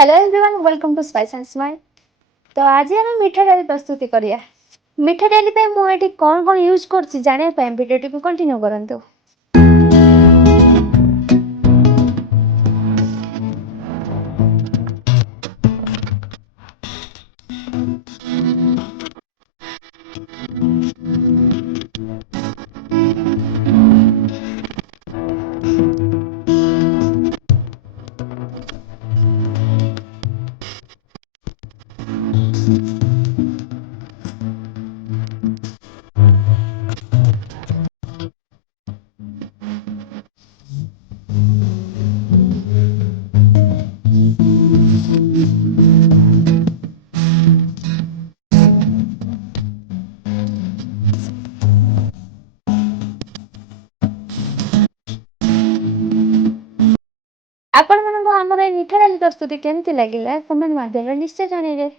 Hello everyone welcome to spice and smile. तो आज आम मीठा डाली प्रस्तुति करिया। मीठा डाली पे मु एठी कोन कोन यूज करछि जाने पे वीडियो टिकु कंटिन्यू करंतु। आपण मन को हमर मीठा डाली प्रस्तुति केमति लागिला कमेंट माध्यम रे निश्चय जणैबे।